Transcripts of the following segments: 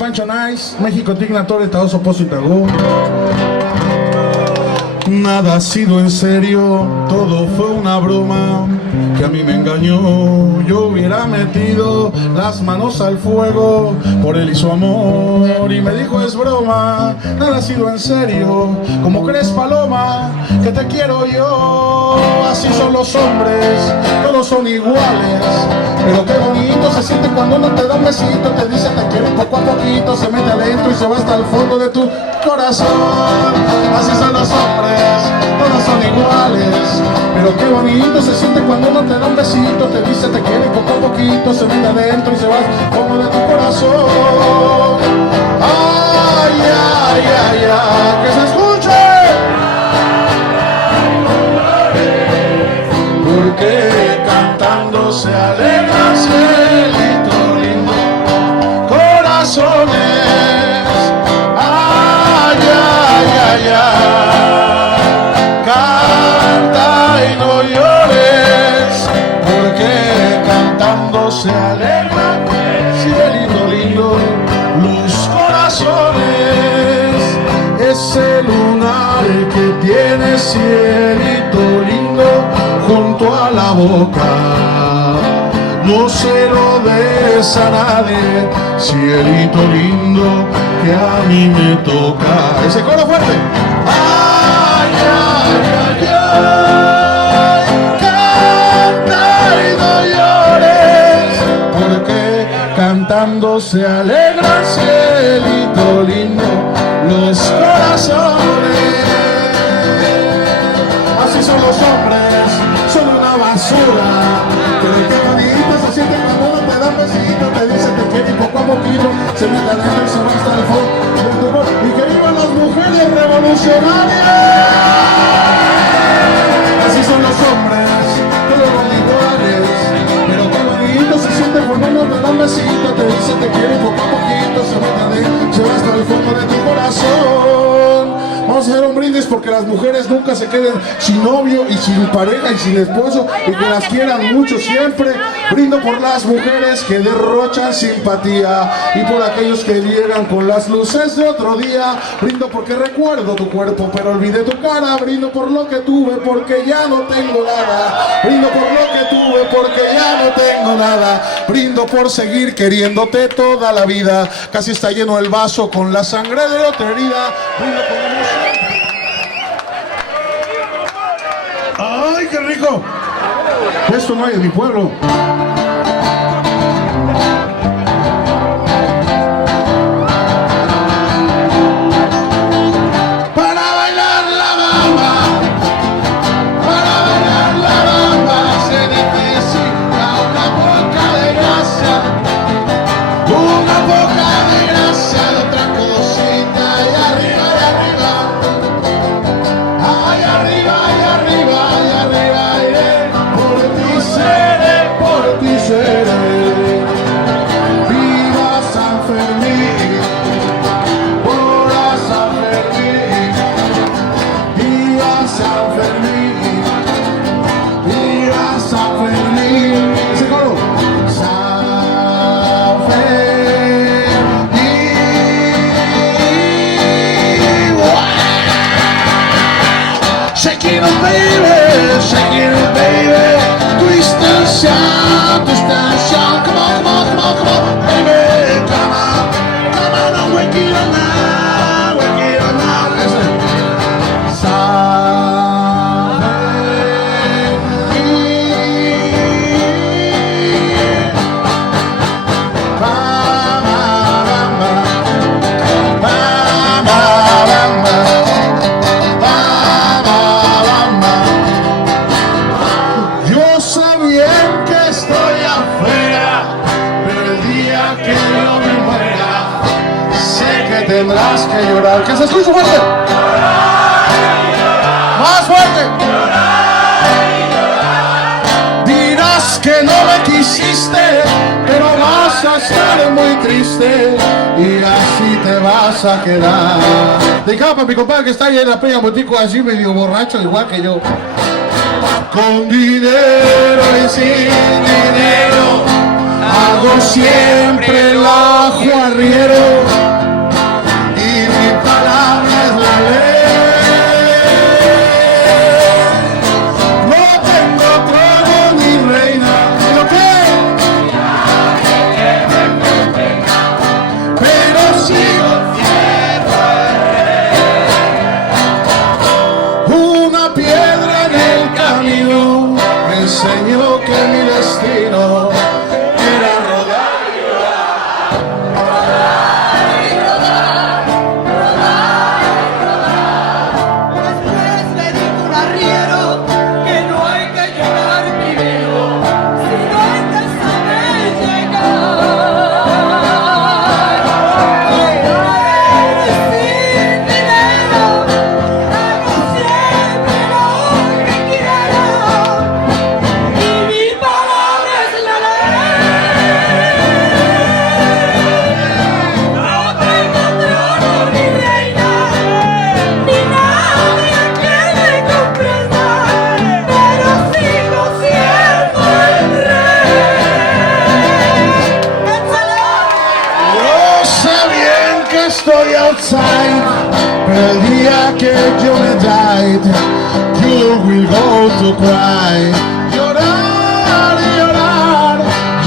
Pancho Nice, México Tignatore, Taoso Pozo Itagú. Nada ha sido en serio, todo fue una broma que a mí me engañó. Yo hubiera metido las manos al fuego por él y su amor, y me dijo es broma, nada ha sido en serio, como crees paloma, que te quiero yo. Así son los hombres, todos son iguales, pero qué bonito se siente cuando uno te da un besito, te dice te quiero y poco a poquito se mete adentro y se va hasta el fondo de tu corazón. Así son los hombres, todos son iguales, pero qué bonito se siente cuando uno te da un besito, te dice te quiero y poco a poquito se mete adentro y se va al fondo de tu corazón. Ay, ay, ay, ay, que se escuche. Porque cantando se alegra cielito lindo, corazones. Ay, ay, ay, ay. Canta y no llores, porque cantando se alegra cielito lindo, los corazones. Ese lunar que tiene cielito lindo junto a la boca, no se lo des a nadie, cielito lindo que a mí me toca. Ese coro fuerte. Ay, ay, ay, ay, canta y no llores, porque cantando se alegra cielito lindo, los corazones. Así son los hombres, son una basura, pero qué bonito se siente cuando uno te da un besito, te dice te quiero y poco a poquito se mete adentro y se va hasta el fondo de tu voz. Y que vivan las mujeres revolucionarias. Así son los hombres, todos son iguales, pero qué bonito se siente cuando uno te da un besito, te dice te quiero y poco a poquito se mete adentro y se va hasta el fondo de tu corazón. Vamos a hacer un brindis porque las mujeres nunca se queden sin novio y sin pareja y sin esposo, y que las quieran mucho siempre. Brindo por las mujeres que derrochan simpatía y por aquellos que llegan con las luces de otro día. Brindo porque recuerdo tu cuerpo pero olvidé tu cara. Brindo por lo que tuve porque ya no tengo nada. Brindo por lo que tuve porque ya no tengo nada. Brindo por seguir queriéndote toda la vida. Casi está lleno el vaso con la sangre de otra herida. Brindo por la música. ¡Ay, qué rico! Esto no hay en mi pueblo. Para bailar la bamba, se necesita una poca de gracia, de otra cosita, y arriba, ay, arriba, ay, arriba, ay, arriba, por ti seré, viva San Fermín, por San Fermín, viva San Fermín, viva San Fermín. Ese coro. San Fermín. Shake it up, baby, shake it up, baby. Twist and shout, come on, come on, come on, come on, baby, come on, and wake it up now, wake it up now, listen. Yo sé bien que estoy afuera, pero el día que yo me muera, sé que tendrás que llorar. Que se escuche fuerte. Más fuerte. Dirás que no me quisiste, pero vas a estar muy triste y así te vas a quedar. Dedicado para mi compadre que está ahí en la Peña Botico, así medio borracho, igual que yo. Con dinero y sin dinero, Hago siempre el ajo arriero y mi palabra es la ley. No tengo trono ni reina, sino que pero sigo siendo una piedra en el camino. Me enseñó que mi destino era rodar y rodar, rodar y rodar. Después me dijo un arriero que no hay que llorar primero, sino hay que saber llegar. Sin dinero, hago siempre lo que quiero, y mi palabra es la ley. No tengo trono ni reina, ni nadie que me comprenda, pero sigo siendo el rey. Yo sé bien que estoy outside, pero el día que yo me died, you will go to cry. Llorar y llorar,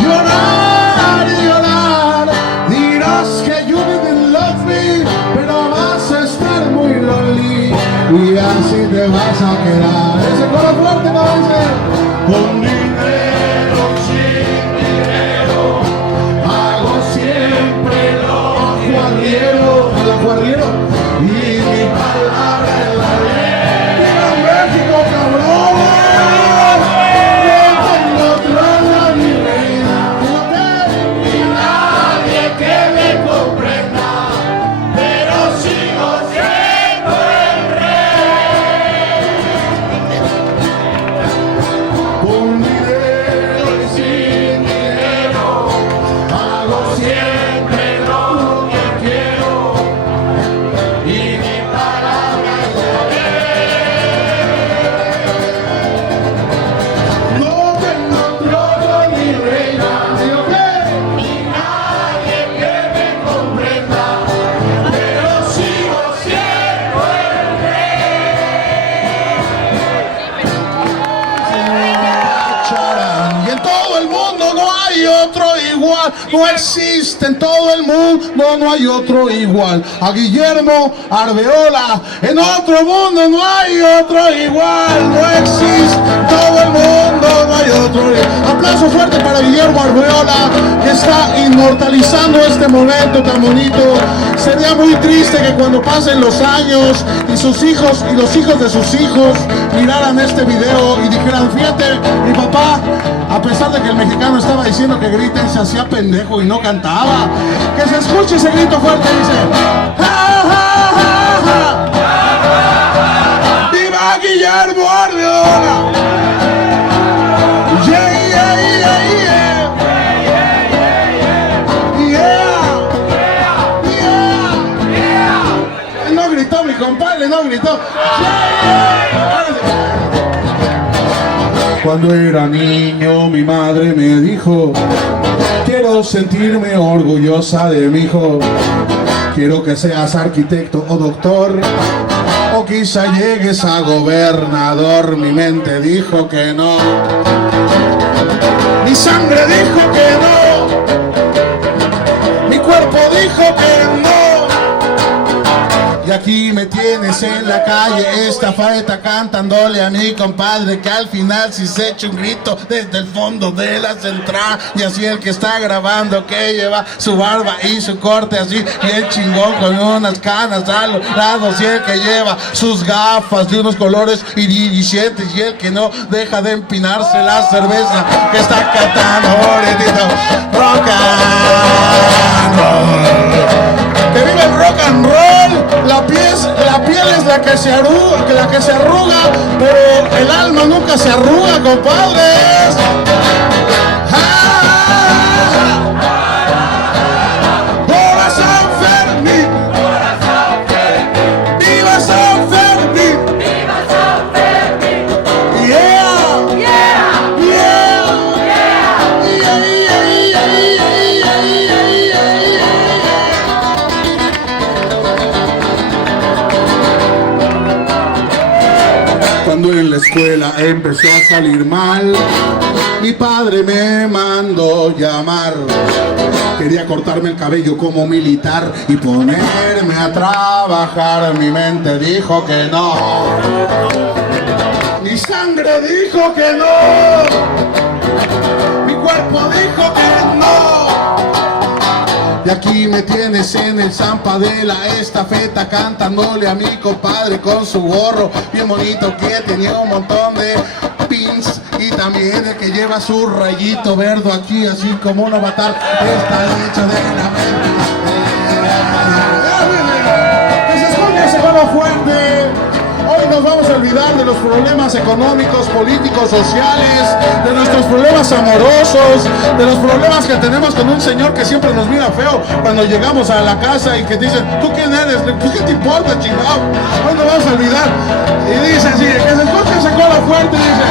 llorar y llorar. Dirás que you didn't love me, pero vas a estar muy lonely y así te vas a quedar. Ese coro fuerte no dice, con dinero, sin dinero. Hago siempre el ojo arriero y mi palabra es la ley. ¡Viva México, cabrón! No tengo trono ni reina, ni nadie que me comprenda, pero sigo siendo el rey. Con dinero y sin dinero, hago siempre lo que quiero y mi palabra es la ley. No tengo trono ni reina, sino que ni nadie que me comprenda, pero sigo siendo el rey. Y en todo el mundo no hay otro igual, no existe en todo el mundo, no hay otro igual. A Guillermo Arbeola, en otro mundo no hay otro igual, no existe en todo el mundo, no hay otro igual. Aplauso fuerte para Guillermo Arbeola, que está inmortalizando este momento tan bonito. Sería muy triste que cuando pasen los años y sus hijos y los hijos de sus hijos miraran este video y dijeran, fíjate, mi papá, a pesar de que el mexicano estaba diciendo que griten, se hacía pendejo y no cantaba. Que se escuche ese grito fuerte, dice, ¡ja, ja, ja, ja! ¡Viva Guillermo Arbeola! Yeah, yeah, yeah, yeah. Yeah. No gritó mi compadre, no gritó. Cuando era niño mi madre me dijo, quiero sentirme orgullosa de mi hijo. Quiero que seas arquitecto o doctor, o quizá llegues a gobernador. Mi mente dijo que no, mi sangre dijo que no, mi cuerpo dijo que no. Y aquí me tienes en la calle, esta faeta cantándole a mi compadre, que al final si se echa un grito desde el fondo de la central. Y así el que está grabando, que lleva su barba y su corte así bien chingón, con unas canas a los lados, y el que lleva sus gafas de unos colores iridiscentes, y el que no deja de empinarse la cerveza, que está cantando ahorita rock and roll. ¡Que viva el rock and roll! La piel es la que se arruga, pero el alma nunca se arruga, compadres. ¡Viva San Fermín! ¡Viva San Fermín! ¡Viva San Fermín! Yeah! ¡Yeah! Yeah! ¡Yeah! Yeah, yeah, yeah, Cuando en la escuela empezó a salir mal, mi padre me mandó llamar. Quería cortarme el cabello como militar y ponerme a trabajar. Mi mente dijo que no. Mi sangre dijo que no. Mi cuerpo dijo que no. Y aquí me tienes en el Zampa de la estafeta, cantándole a mi compadre con su gorro bien bonito que tenía un montón de pins. Y también el que lleva su rayito verde aquí, así como un avatar, está hecho de la mente. Que se escuche ese juego fuerte. Hoy nos vamos a olvidar de los problemas económicos, políticos, sociales, de nuestros problemas amorosos, de los problemas que tenemos con un señor que siempre nos mira feo cuando llegamos a la casa y que te dicen, ¿tú quién eres? Pues, ¿qué te importa, chingado? Hoy nos vamos a olvidar. Y dice así, que se escuche ese juego fuerte, dice,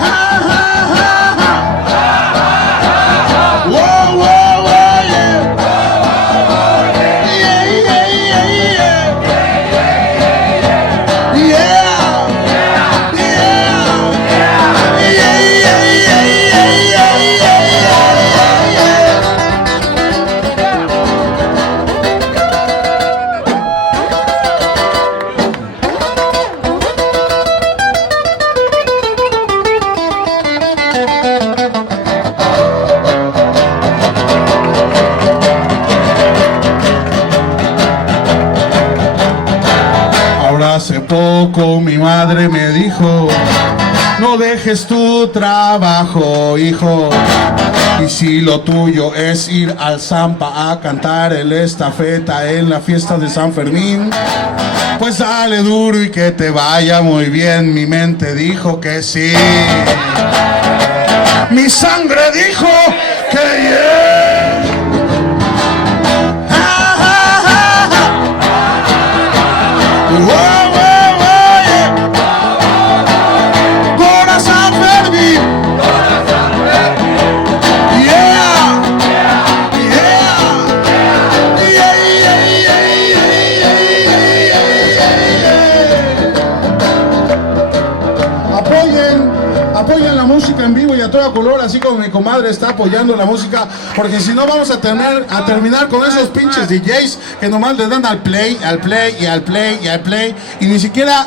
¡ja, ja, ja, ja! ¡Wow, wow, wow, yeah! Hace poco mi madre me dijo, no dejes tu trabajo, hijo. Y si lo tuyo es ir al Zampa a cantar el estafeta en la fiesta de San Fermín, pues dale duro y que te vaya muy bien. Mi mente dijo que sí. Mi sangre dijo que yeah. Wow. Apoyen la música en vivo y a toda color, así como mi comadre está apoyando la música, porque si no vamos a terminar con esos pinches DJs que nomás le dan al play, al play y al play y al play, y ni siquiera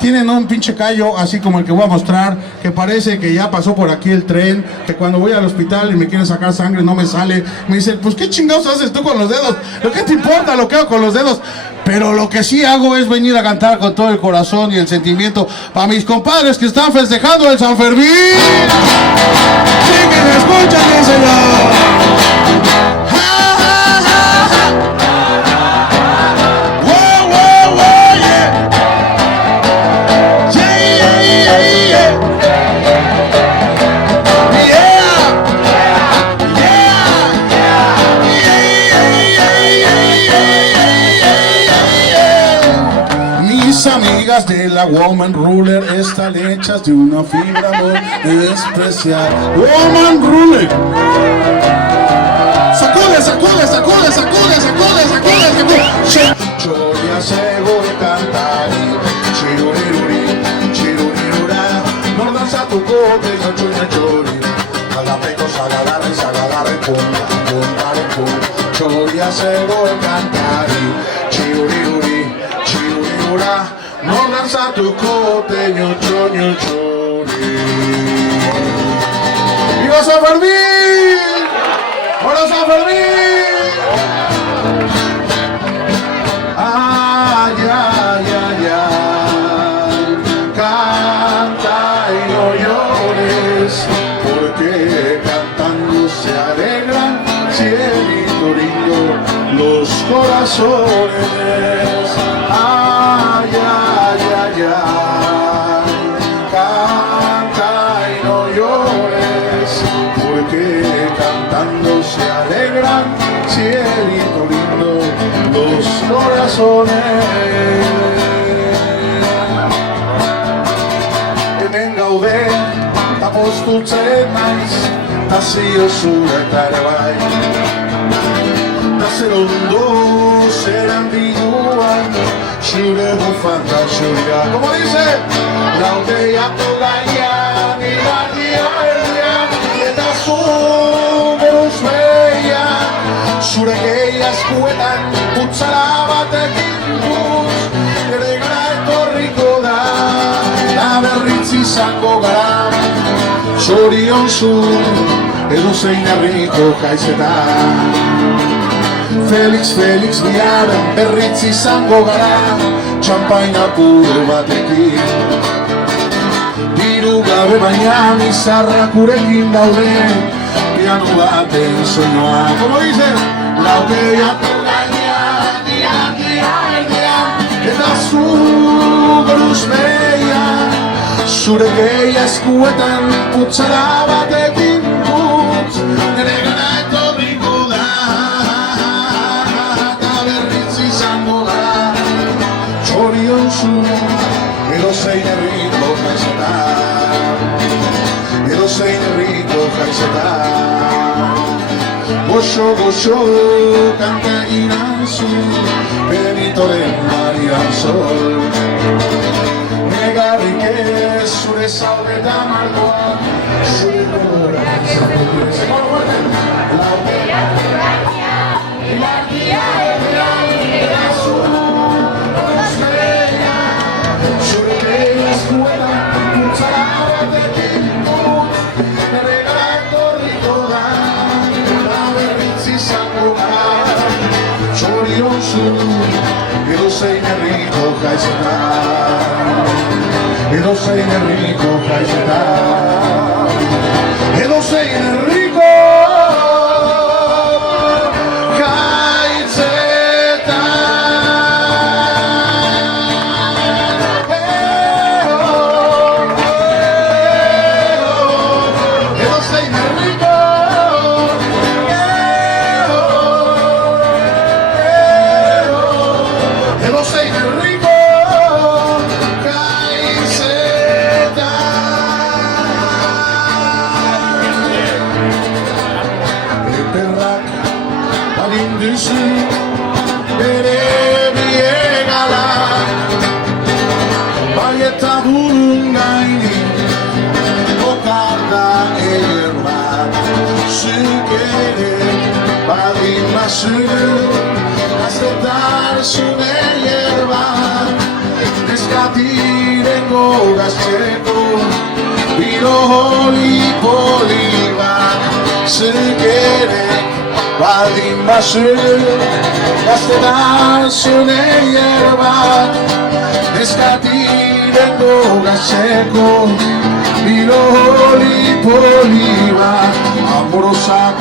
tienen un pinche callo así como el que voy a mostrar, que parece que ya pasó por aquí el tren, que cuando voy al hospital y me quieren sacar sangre no me sale. Me dicen, pues qué chingados haces tú con los dedos, ¿lo que te importa lo que hago con los dedos? Pero lo que sí hago es venir a cantar con todo el corazón y el sentimiento para mis compadres que están festejando el San Fermín. Sí, que me escuchan, mi señor. Amigas de la Woman Ruler están hechas de una fibra muy especial. Woman Ruler. Sacude, sacude, sacude, sacude, sacude, sacude, sacude. Choria sego y cantari, chiruriruri, chirurirura. No danza tu cote, no chuina chori. Agapeco, sagadare, sagadare, pum, pum, pum. Choria sego y cantari, chiruriruri, chirurirura. No lanza tu cote, ñocho, ñochori. ¡Viva San Fermín! ¡Hola San Fermín! ¡Ay, ay, ay, ay! Canta y no llores, porque cantando se alegran, cielito lindo, los corazones. Ay, ay, ay, ay, canta y no llores, porque cantando se alegran, cielito lindo, los corazones. En Gaudé, tapos tucenas, tasio sura caravay, taserondo, serán biguan, Shire bufanda, zuria. Como dice, laudeiako gaian, ilargia erdian, eta zu buruz behian, zure gehi askuetan, putzara batekin guz, ere gara etorriko da, eta berritz izango gara, zorion zu, edo zein herriko jaizetan. Felix, Felix, bihar berritz izango gara, txampain apur batekin. Diru gabe baina izarrak urekin daude, piano baten soinua. Como dicen, laudeiako gainean, ilargia erdian, eta zu buruz behian, zure gehi eskuetan putzara batekin putz, nire gara etorriko da, eta berritz izango da, txorion zu, edo zein herriko jaizetan, edo zein herriko jaizetan. Goxo, goxo, kanta egin zu, Benitoren Marian Sol. Negarrik ez zure zaudeta markoa, zure gora zaudeta. Zekolo fuerte! Laudeiako gainean, ilargia erdian, eta zu buruz behian, zure gehi eskuetan, putzara batekin guz, nire gara etorriko da, eta berritz izango gara, txorion zu, edo zein herriko jaizetan. Edo zein herriko jaizetan, edo zein herriko jaizetan. Edo zein herriko, edo zein herriko duzu bere biegala, bai eta burun gaini okarda eder bat, zuk ere badin bazu, gaztetar zune hierba, neskatirengo gazteko, biro holi bat, zuk ere badin bazu, gaztetan zune hierba, neskatirengo gazteko, biro holi bat, amorosak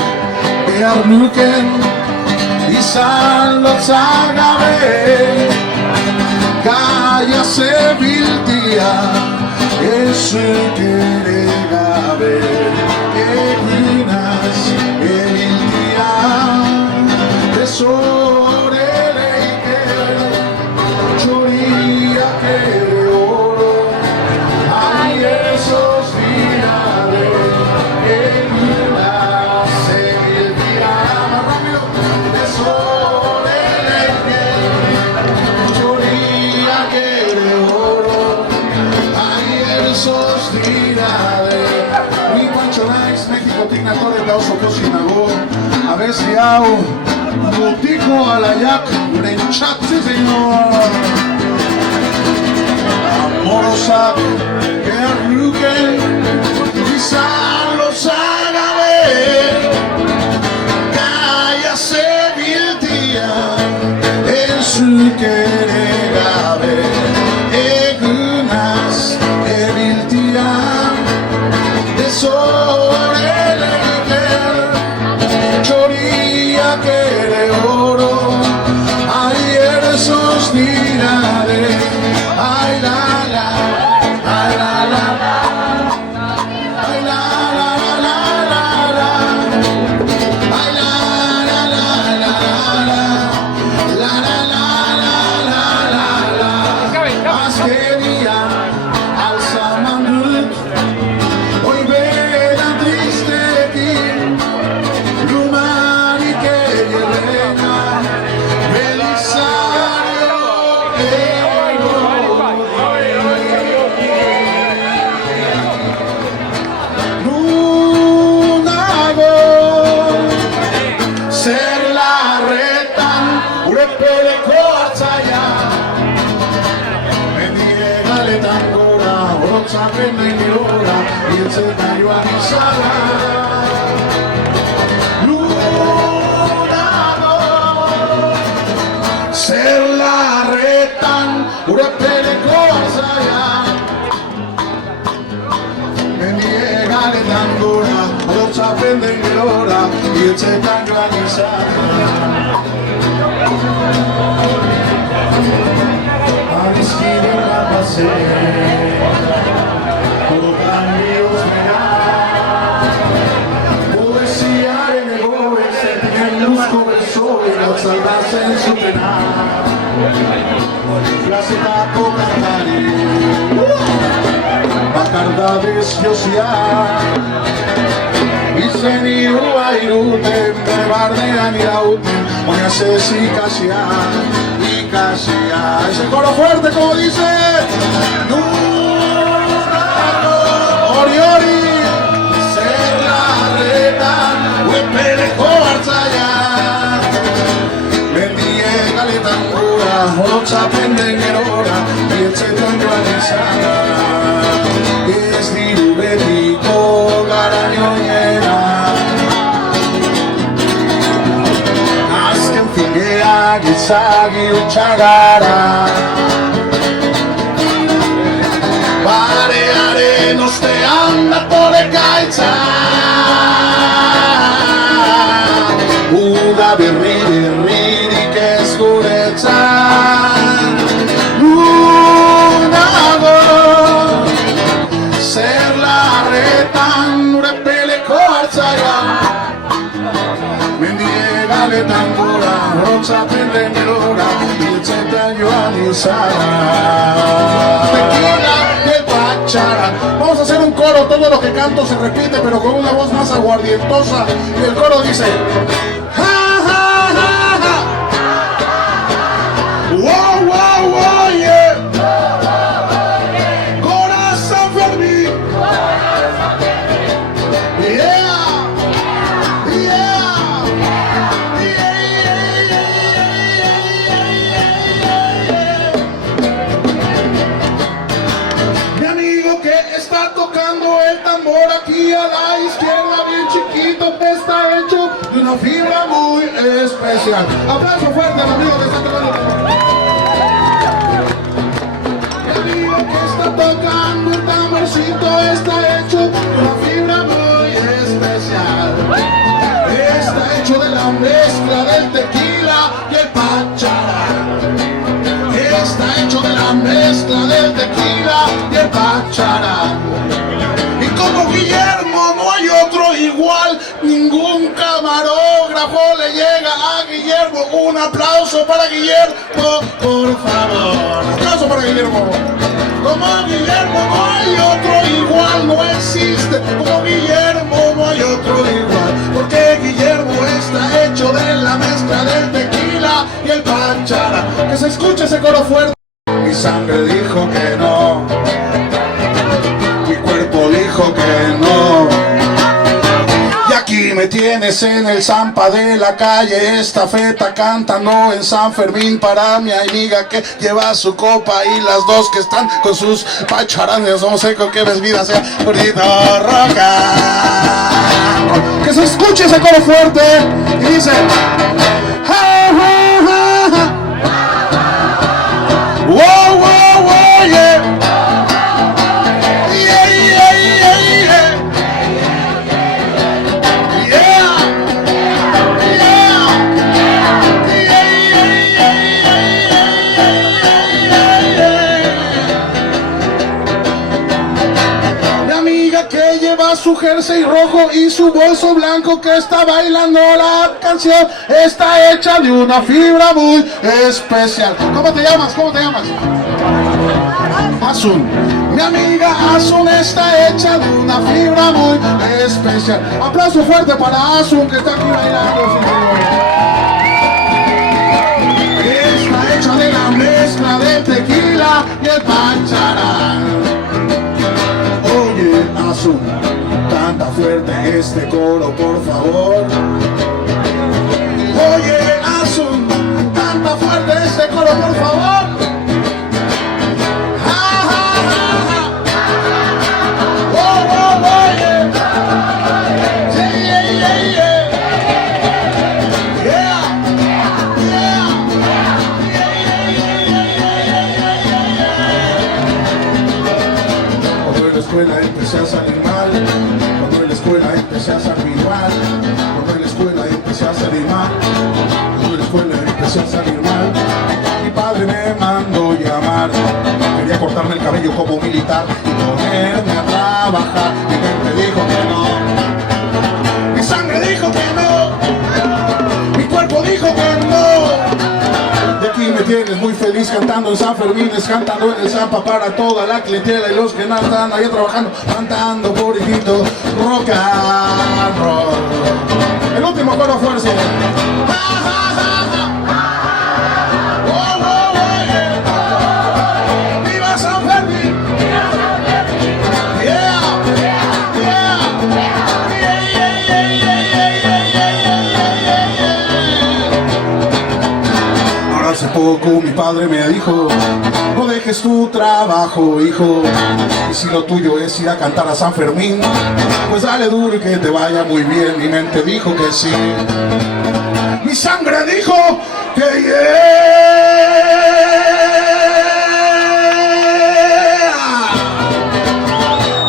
behar nuken, izan lotzak gabe, gaia zebiltia, ezuk ere gabe, egunaz ebiltia, tesore leike, txoriak ere oro, ai esos dinare, egunaz ebiltia, más rápido, tesore leike, txoriak ere oro, ai esos dinare. Mi guantxo naiz, Mexikotik nator eta oso pozik nago, abezi hau mutiko alaiak brentsatzi señor. Amorosak behar nuken, izan lotzak gabe, gaia zebiltia, ezuk ere gabe, egunaz ebiltia, tesore leker, txoriak ere oro, ai erzos dinare, ai la la, ai la la la, ai la la la la la, ai la la la la la, la la la la la la, azkenian alzaman dut, oi bera tristekin, lumarik ederrena, Belisario ego Orocha prende y llora y él se cayó a mi sala. Ser la retan, urepele koarzaya. Me niega le tangura, orocha prende y llora y él se cayó a mi sala. A mi esquina la pasé, todo cambios me da. Poesía renegó, ese tiene luz conversó y los saldas en su pena. Frase taco cantare, bacardades chiosiar. Izeni uairuten, berbardean irauten, oinazez ikasia. Ese coro fuerte como dice Ori ori ser la reta huepele koartzaya mendie galetangura orocha prende gerora bietzetan joanizana ez diru betiko garañoiena azken fingeak izagi utxagara barearen ostean datore gaitza uda berririk ez guretzat nago zer larretan urepeleko hartzaia mendie galetan gora orocha prende melora y etcétera joan izara tequila y el pachara. Vamos a hacer un coro, todo lo que canto se repite pero con una voz más aguardientosa y el coro dice ja ja ja ja wow wow wow yeah corazón fermín yeah. Aquí a la izquierda bien chiquito está hecho de una fibra muy especial. Aplauso fuerte al amigo que está tocando. El amigo que está tocando el tamborcito está hecho de una fibra muy especial. Está hecho de la mezcla del tequila y el pachara. Está hecho de la mezcla del tequila y el pachara. Como Guillermo no hay otro igual, ningún camarógrafo le llega a Guillermo. Un aplauso para Guillermo, por favor. Un aplauso para Guillermo. Como Guillermo no hay otro igual, no existe. Como Guillermo no hay otro igual, porque Guillermo está hecho de la mezcla del tequila y el pachara. Que se escuche ese coro fuerte. Mi sangre dijo que no. Dijo que no. Y aquí me tienes en el Zampa de la calle, esta feta cantando en San Fermín para mi amiga que lleva su copa y las dos que están con sus pacharanes, no sé con qué bebida sea, bonito roca. Que se escuche ese coro fuerte y dice ja, ja, ja, ja. Wow, wow, wow, yeah. Su jersey rojo y su bolso blanco que está bailando la canción está hecha de una fibra muy especial. ¿Cómo te llamas? ¿Cómo te llamas? Asun. Mi amiga Asun está hecha de una fibra muy especial. Aplauso fuerte para Asun que está aquí bailando. Está hecha de la mezcla del tequila y el pacharán. Oye Asun, canta fuerte este coro, por favor. Oye, Asun, canta fuerte este coro, por favor. Ja, ja, ja, ja. escuela empecé a salir mal, cuando en la escuela empecé a salir mal, cuando en la escuela empecé a salir mal, cuando en la escuela empecé a salir mal, mi padre me mandó llamar, quería cortarme el cabello como militar y ponerme a trabajar, mi mente dijo que no, mi sangre dijo que no, mi cuerpo dijo que no. De aquí me tienes muy feliz cantando en San Fermín, cantando en el Zampa para toda la clientela y los que no están allá trabajando, cantando puritito rock and roll. El último coro fuerza. ¡Viva San Fermín! Hace poco mi padre me dijo, no dejes tu trabajo, hijo, y si lo tuyo es ir a cantar a San Fermín, pues dale duro y que te vaya muy bien. Mi mente dijo que sí, mi sangre dijo que yeah.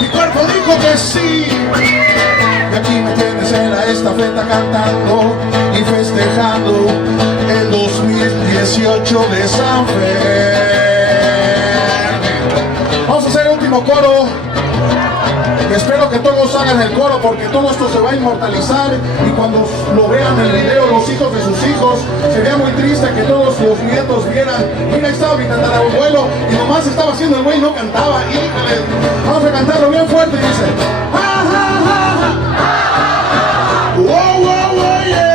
Mi cuerpo dijo que sí. Y aquí me tienes en la estafeta cantando y festejando el 2018 de San Fermín. Vamos a hacer el último coro. Espero que todos hagan el coro porque todo esto se va a inmortalizar y cuando lo vean en el video los hijos de sus hijos, sería muy triste que todos los nietos vieran, mira, estaba mi tatarabuelo y nomás estaba haciendo el güey, no cantaba. Híjole, vamos a cantarlo bien fuerte y dice ja, ja, ja, ja. Wow, wow, wow, yeah.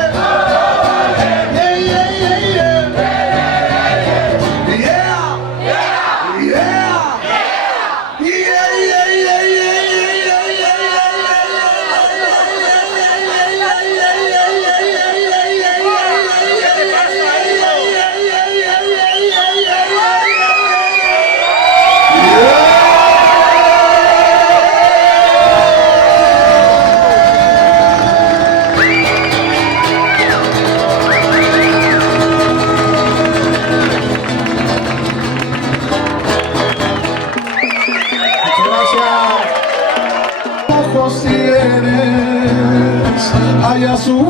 Ay, azul,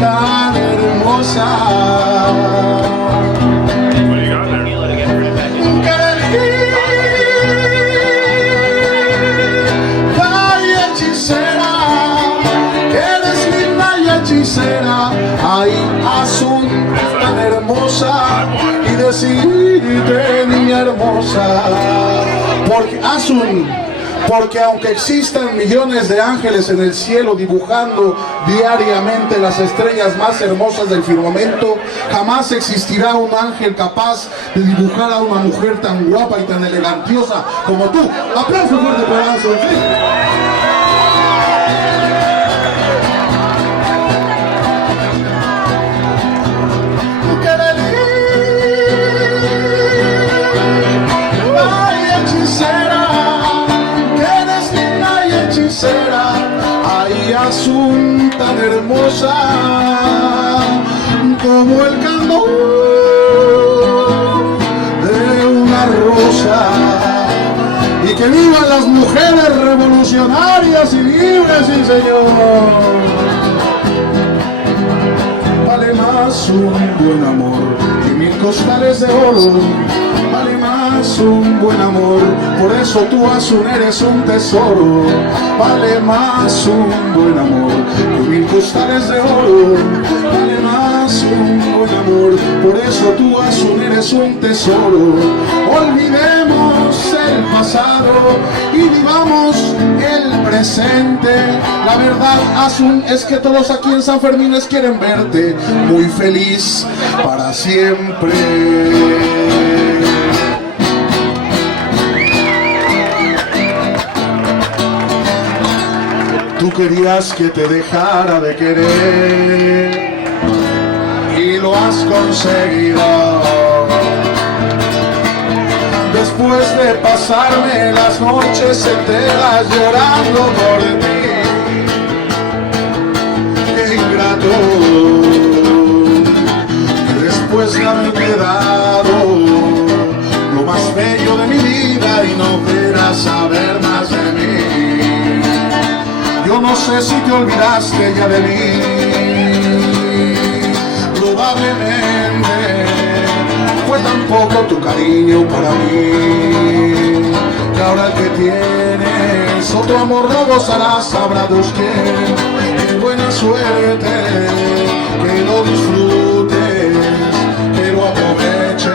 tan hermosa, ay, hechicera, que eres linda y hechicera, ay, azul, tan hermosa, y decirte, niña hermosa, porque aunque existan millones de ángeles en el cielo dibujando diariamente las estrellas más hermosas del firmamento, jamás existirá un ángel capaz de dibujar a una mujer tan guapa y tan elegantiosa como tú. ¡Aplauso fuerte, pedazo! ¿Sí? Ay, azul tan hermosa como el candor de una rosa, y que vivan las mujeres revolucionarias y libres, sí señor. Vale más un buen amor que 1000 costales de oro, vale más un buen amor, por eso tú, Azul, eres un tesoro. Vale más un buen amor que 1000 costales de oro, vale más un buen amor, por eso tú, Azul, eres un tesoro. Olvidemos el pasado y vivamos el presente. La verdad, Azul, es que todos aquí en San Fermín quieren verte muy feliz para siempre. Tú querías que te dejara de querer y lo has conseguido. Después de pasarme las noches enteras llorando por ti, qué ingrato. Y después la me queda olvidaste ya de mí. Probablemente fue tan poco tu cariño para mí, que ahora el que tienes otro amor no gozarás, sabrá Dios quién. Qué buena suerte, que lo disfrutes, que lo aproveches.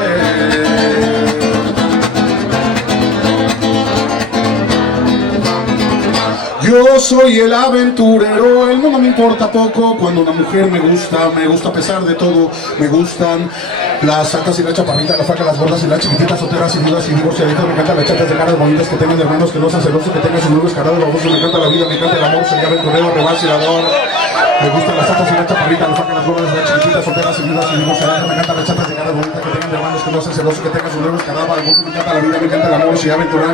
Yo soy el aventurero, el mundo me importa poco. Cuando una mujer me gusta a pesar de todo. Me gustan las altas y las chaparritas, las flacas, las gordas y las chiquititas, solteras y viudas y divorciaditas. Me encantan las chatas de caras bonitas, que tengan hermanos que no sean celosos, que tengan sus nuevos carados babosos. Me encanta la vida, me encanta el amor, soy aventurero, revacilador. Me gustan las altas y las chaparritas, las flacas, las gordas y las chiquititas, solteras y viudas y divorciaditas. Me encantan las chatas de caras bonitas, que tengan hermanos que no sean celosos, que tengan sus nuevos carados babosos. Me encanta la vida, me encanta el amor, soy aventurero.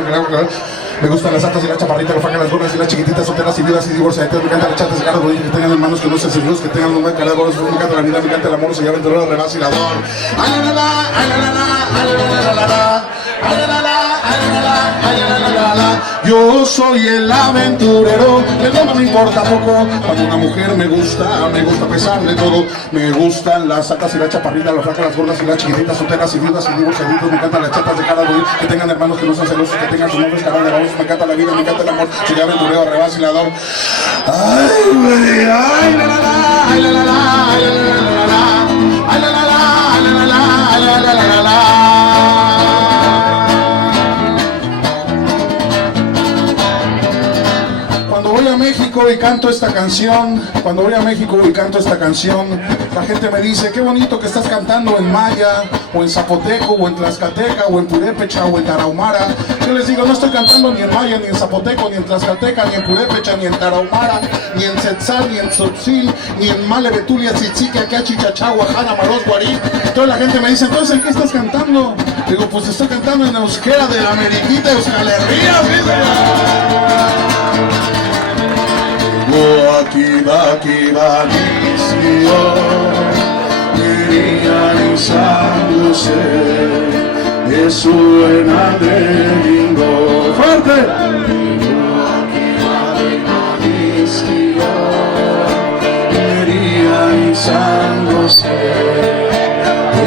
Me gustan las altas y las chaparritas, las flacas, las gordas y las chiquititas, solteras y viudas y divorciadas. Me encantan las chatas de caras bonitas, que tengan hermanos que no sean celosos, que tengan nuevos carados. Me encanta la vida, me encanta el amor, soy aventurero, revacilador. Ay la la la, ay la la la, ay la la la la, ay la la la, ay la la la, ay la la la la. Yo soy el aventurero, el mundo me importa poco. Cuando una mujer me gusta a pesar de todo. Me gustan las altas y las chaparritas, las flacas, las gordas y las chiquititas, solteras y viudas y divorciadas. Me encantan las chatas de caras bonitas, que tengan hermanos que no sean celosos, que tengan sus nombres carados de babosos. Me encanta la vida, me encanta el amor, soy aventurero, revacilador. Ay, güey, ay la la la, ay la la la, ay la la la la, ay la la la, ay la la la, ay la la la la. Cuando voy a México y canto esta canción, la gente me dice, qué bonito que estás cantando en maya, o en zapoteco, o en tlaxcalteca, o en purépecha, o en tarahumara. Yo les digo, no estoy cantando ni en maya, ni en zapoteco, ni en tlaxcalteca, ni en purépecha, ni en tarahumara, ni en tzetzal, ni en tzotzil, ni en male, betulia, tzitzica, cachichachá, guajana, maros, guarí. Entonces la gente me dice, entonces ¿en qué estás cantando? Digo, pues estoy cantando en euskera de la Ameriquita, Euskal Herria, aquí va dizkio, nirian izango zen, ez zuen alde egingo. Fuerte! Aquí va dizkio, nirian izango zen,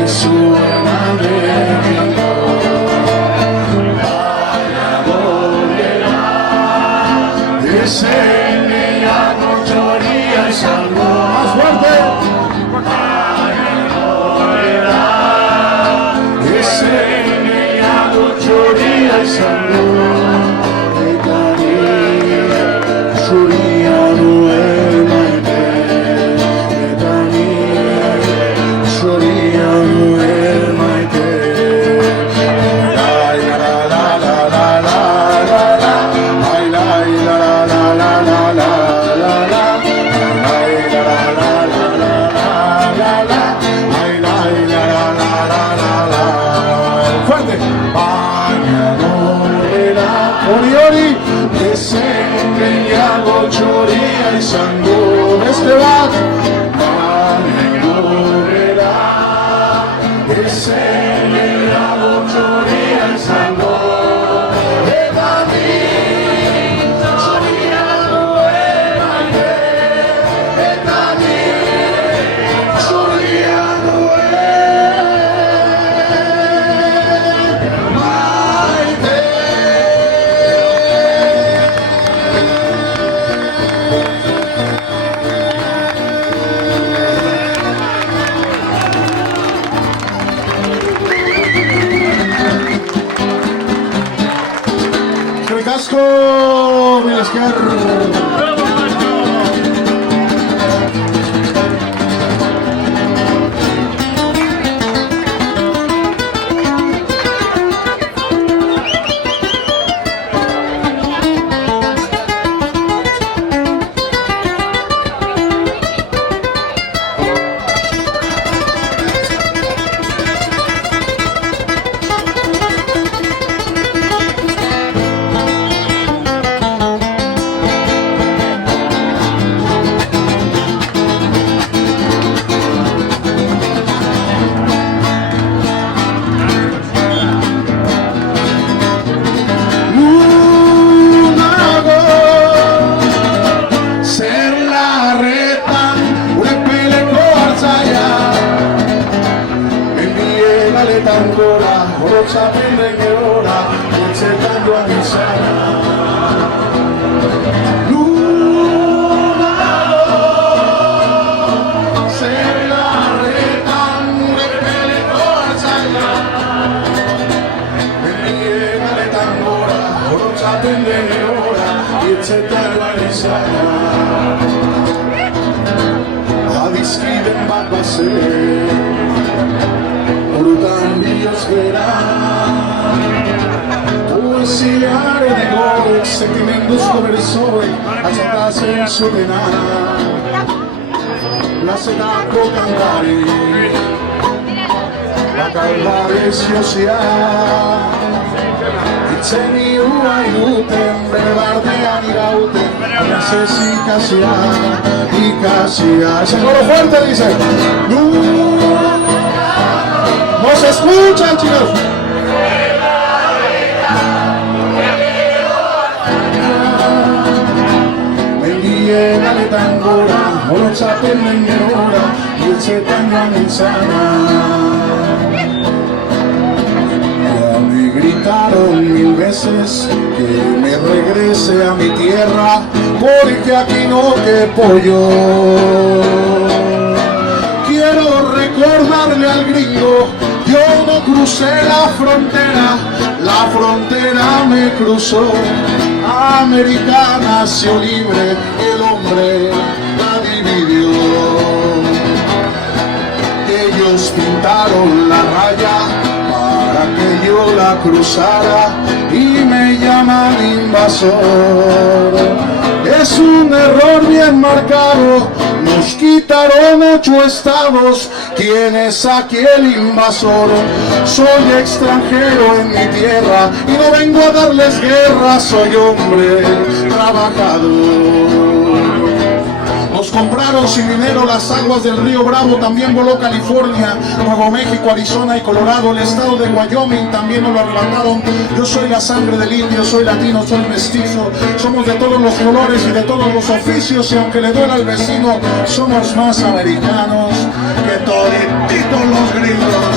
ez zuen alde egingo. Baina gorera, ese más fuerte. Ese niñado choría y sango, choría no emaite, choría no emaite. Ay la la la la la la la, ay la la la la la la. Oriori, que se empeñado choría y sango, este va. Que se empeñado choría y sango, de Dani, choría no emaite, de Dani, choría no Casco, mil esquerro. lo sapere che ora il cercando a mi sana. Adiscriven babase Orutan biosfera Poesiare di gore Sentimentos conversore Accettase in solenana La sedaco cantare La calvare sia Ceni uaiuten, benevarde anigauten, y casia. Ese coro fuerte dice, no se escuchan, chicos. Me llega de tangora, oro chapen en menora, y el chetangan en sana. Me gritaron 1000 veces que me regrese a mi tierra, porque aquí no quepo yo. Quiero recordarle al gringo, yo no crucé la frontera me cruzó. América nació libre, el hombre la dividió. Ellos pintaron la raya para que yo la cruzara y me llaman invasor. Es un error bien marcado, nos quitaron 8 estados. ¿Quién es aquí el invasor? Soy extranjero en mi tierra y no vengo a darles guerra, soy hombre trabajador. Nos compraron sin dinero las aguas del río Bravo, también voló California, Nuevo México, Arizona y Colorado. El estado de Wyoming también nos lo arrebataron. Yo soy la sangre del indio, soy latino, soy mestizo. Somos de todos los colores y de todos los oficios, y aunque le duela al vecino, somos más americanos que todititos los gringos.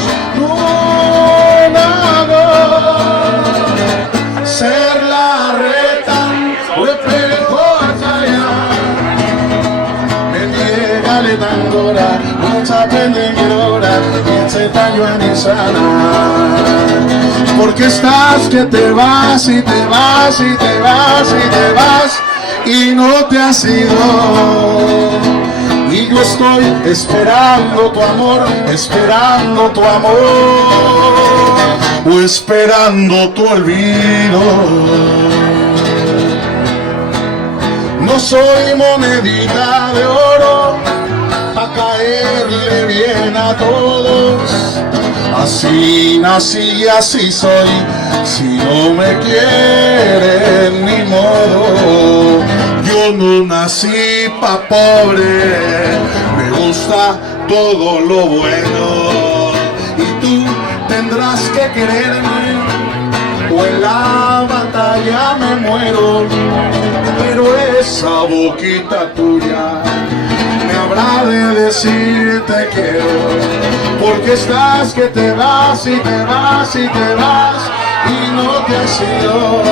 Ser la retan, tangora, mucha pendenciera, y se tallo en sana. Porque estás que te vas y te vas y te vas y te vas y no te has ido. Y yo estoy esperando tu amor, esperando tu amor, o esperando tu olvido. No soy monedita de oro pa' caerle bien a todos. Así nací y así soy. Si no me quieren, ni modo. Yo no nací pa' pobre. Me gusta todo lo bueno. Y tú tendrás que quererme, o en la batalla me muero. Pero esa boquita tuya me habrá de decir te quiero. Porque estás que te vas y te vas y te vas y no te has ido.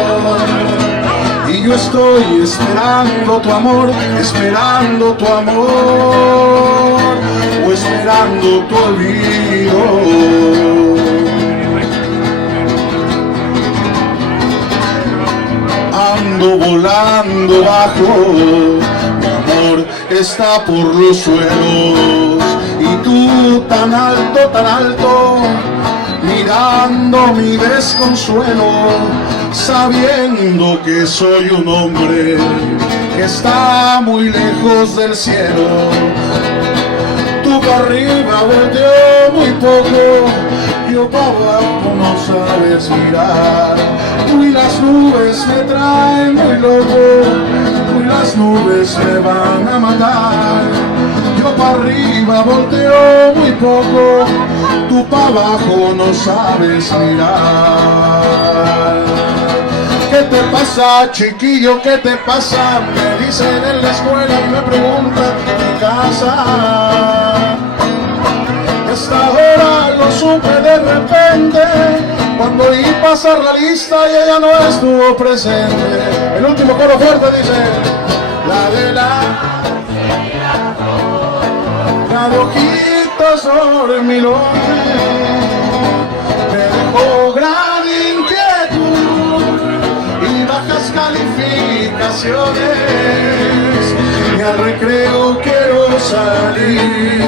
Y yo estoy esperando tu amor, esperando tu amor, o esperando tu olvido. Ando volando bajo, mi amor está por los suelos, y tú tan alto, mirando mi desconsuelo, sabiendo que soy un hombre que está muy lejos del cielo. Tú para arriba volteo muy poco, yo para abajo no sabes mirar. Tú y las nubes me traen muy loco, tú y las nubes me van a matar. Yo para arriba volteo muy poco, tú para abajo no sabes mirar. ¿Qué te pasa, chiquillo? ¿Qué te pasa? Me dicen en la escuela y me preguntan en mi casa. Esta hora lo supe de repente, cuando vi pasar la lista y ella no estuvo presente. El último coro fuerte dice: la de ojitos dormilones me dejó gran inquietud y bajas calificaciones, y al recreo quiero salir,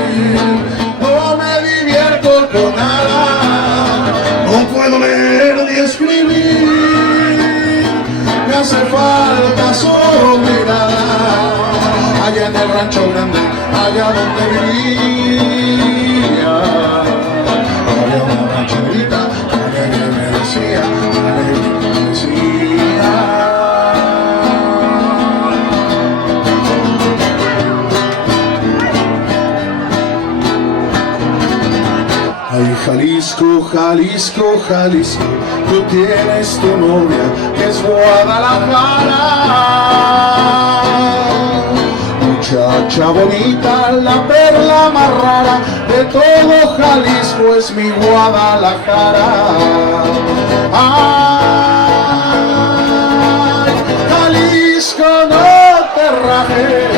no me divierto con nada, no puedo leer ni escribir, me hace falta su mirada, allá en el rancho grande, allá donde vivía, había una rancherita, que me decía, ay, Jalisco, Jalisco, Jalisco, tú tienes tu novia, que es Guadalajara. Muchacha bonita, la perla más rara de todo Jalisco es mi Guadalajara. Ay, Jalisco, no te rajes,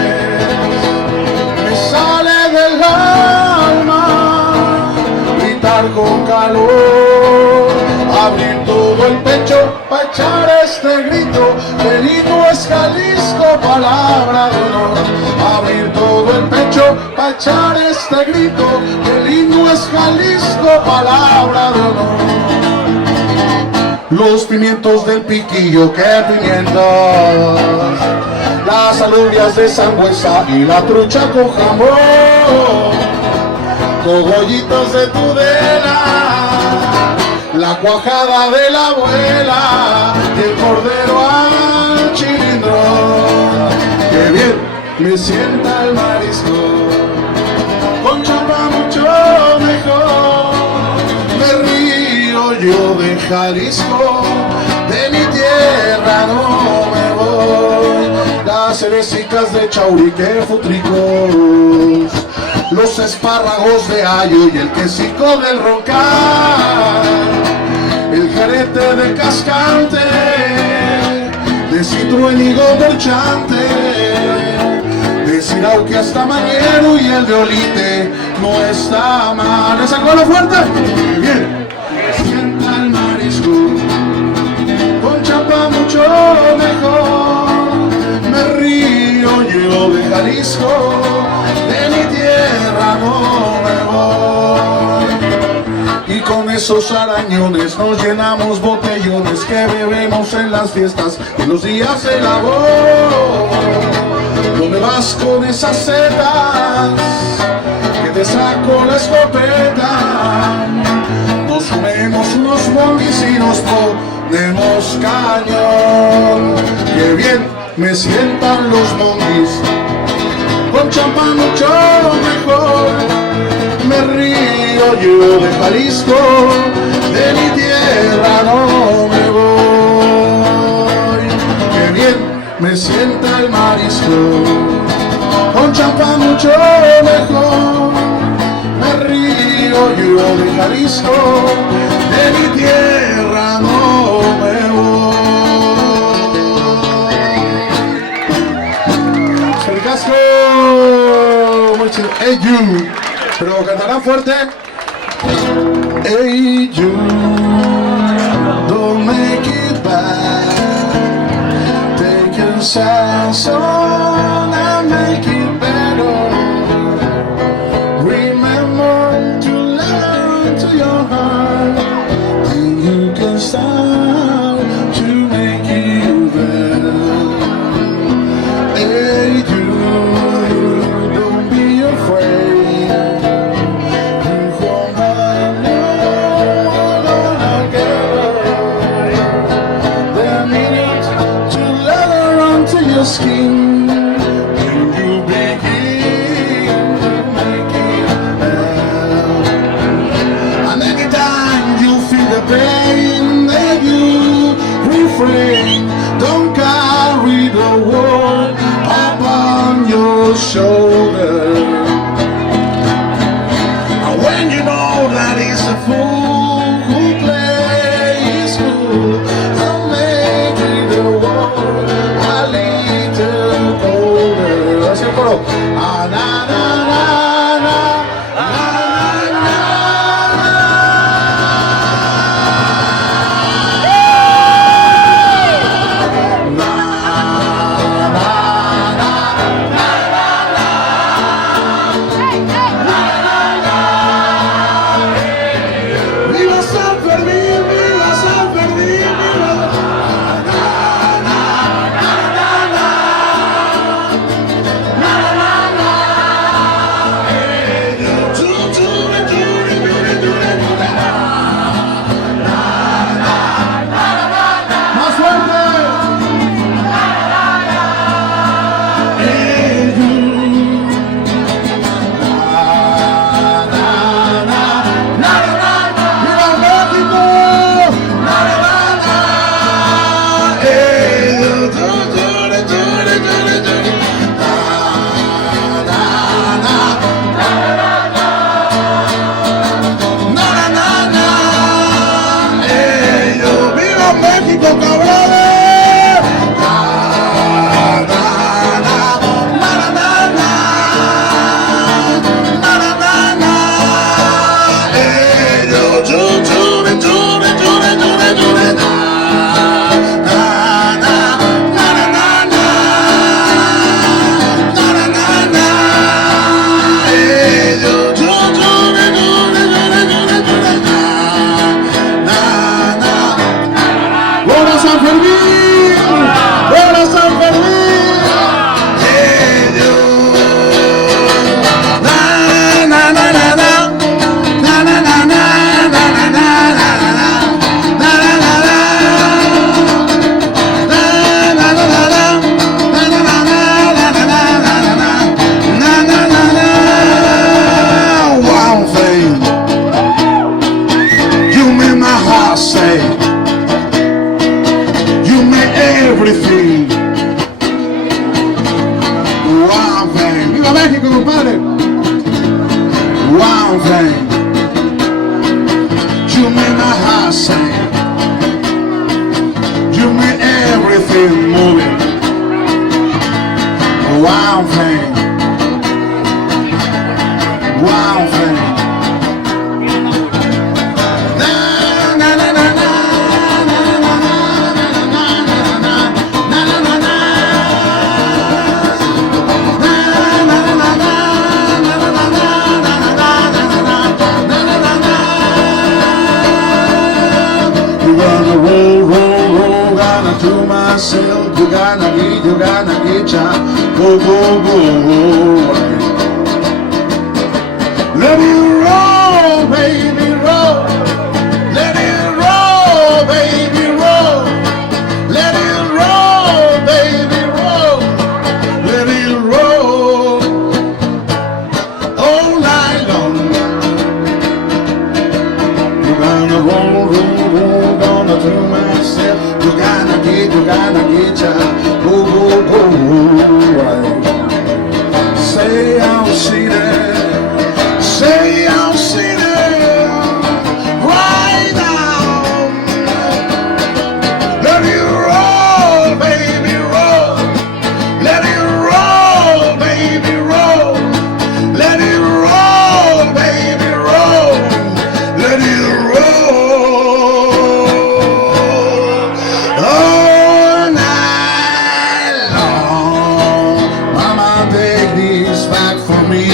me sale del alma gritar con calor, abrir todo el pecho para echar este grito, el himno es Jalisco, palabra de honor. Abrir todo el pecho para echar este grito, el himno es Jalisco, palabra de honor. Los pimientos del piquillo, qué pimientos, las alubias de Sangüesa y la trucha con jamón, cogollitos de Tudela, la cuajada de la abuela y el cordero al chilindrón. ¡Qué bien me sienta el marisco! Con chapa mucho mejor. Me río yo de Jalisco, de mi tierra no me voy. Las cerecitas de Chaurique, futricos, los espárragos de ayo y el quesico del roncal, el jarete de cascante, de citruénigo merchante, de Sirauque hasta Mañero y el de Olite no está mal. ¿Le sacó lo fuerte? Bien. Me sienta el marisco, con chapa mucho mejor. Me río yo de Jalisco, de mi tierra no me voy. Y con esos arañones nos llenamos botellones que bebemos en las fiestas y en los días de labor. ¿Dónde vas con esas setas? Que te saco la escopeta. Nos comemos unos monguis y nos ponemos cañón. ¡Qué bien me sientan los monguis! Con champán mucho mejor. Me río yo de Jalisco, de mi tierra no me voy. ¡Qué bien me sienta el marisco! Con champán mucho mejor. Me río yo de Jalisco, de mi tierra no me voy. Cercasco, mucho. Hey you, pero cantarán fuerte. Hey you, don't make it bad. Take your sad song and make it better. Remember to listen to your heart, and you can start to make it better. Hey you, don't be afraid. You won't have no together. The minute to let her onto your skin. thing. You make my heart sing. You make everything moving. Wow thing. Wow thing. To myself, you gonna get ya. Go, go, go. Let it roll, baby, roll. Let it roll, baby, roll. Let it roll, baby, roll. Let it roll all night long. You're gonna roll, roll, roll, gonna do myself. You gonna get ya. Go, go, go. Right. Say I'll see that. Say I'll see that. Right now. Let it roll, baby, roll. Let it roll, baby, roll. Let it roll, baby, roll. Let it roll. All night long. Mama, take this back from me.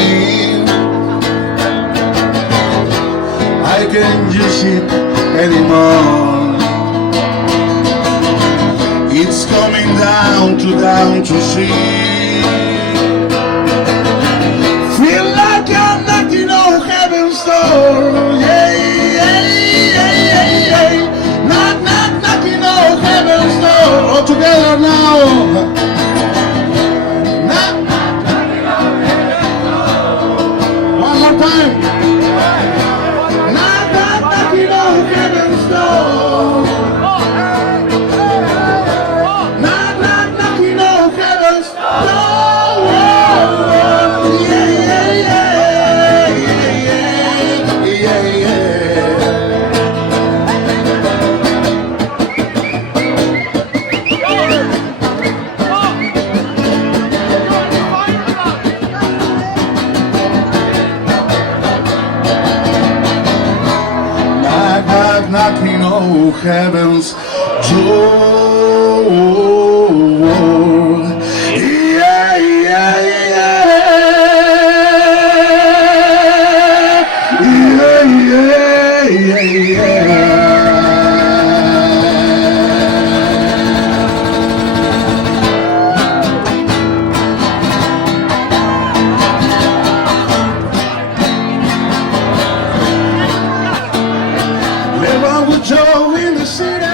I can't use it anymore. It's coming down to see. Feel like I'm knocking on heaven's door. Yeah, yeah, yeah, yeah, yeah. Knock, knock, knocking on heaven's door. All together now. Knock, knock, knocking on heaven's door. One more time. Knock, knock, knocking on heaven's door. Knock, knock, knocking on heaven's door. Yeah, yeah, yeah, yeah, yeah, yeah. Knock, knock, knocking on heaven's door. Yeah, yeah, yeah. Yeah, yeah, yeah, yeah. Live on with Joe in the city.